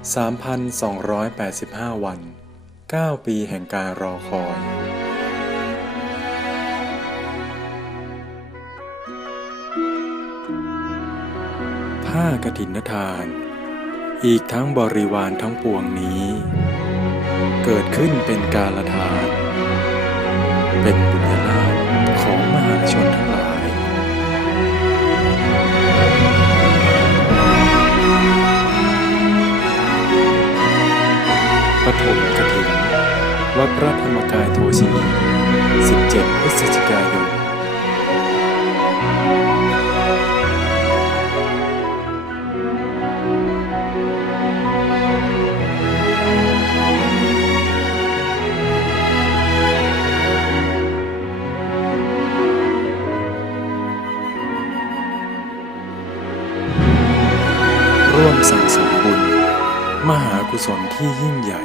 3,285 วัน 9 ปีแห่งการรอคอย ผ้ากฐินทาน อีกทั้งบริวารทั้งปวงนี้ เกิดขึ้นเป็นกาลทาน เป็นบุญ ปฐมกฐิน วัดพระธรรมกายโทชินี17 พฤศจิกายนร่วมสั่งสมบุญ มหากุศลที่ยิ่งใหญ่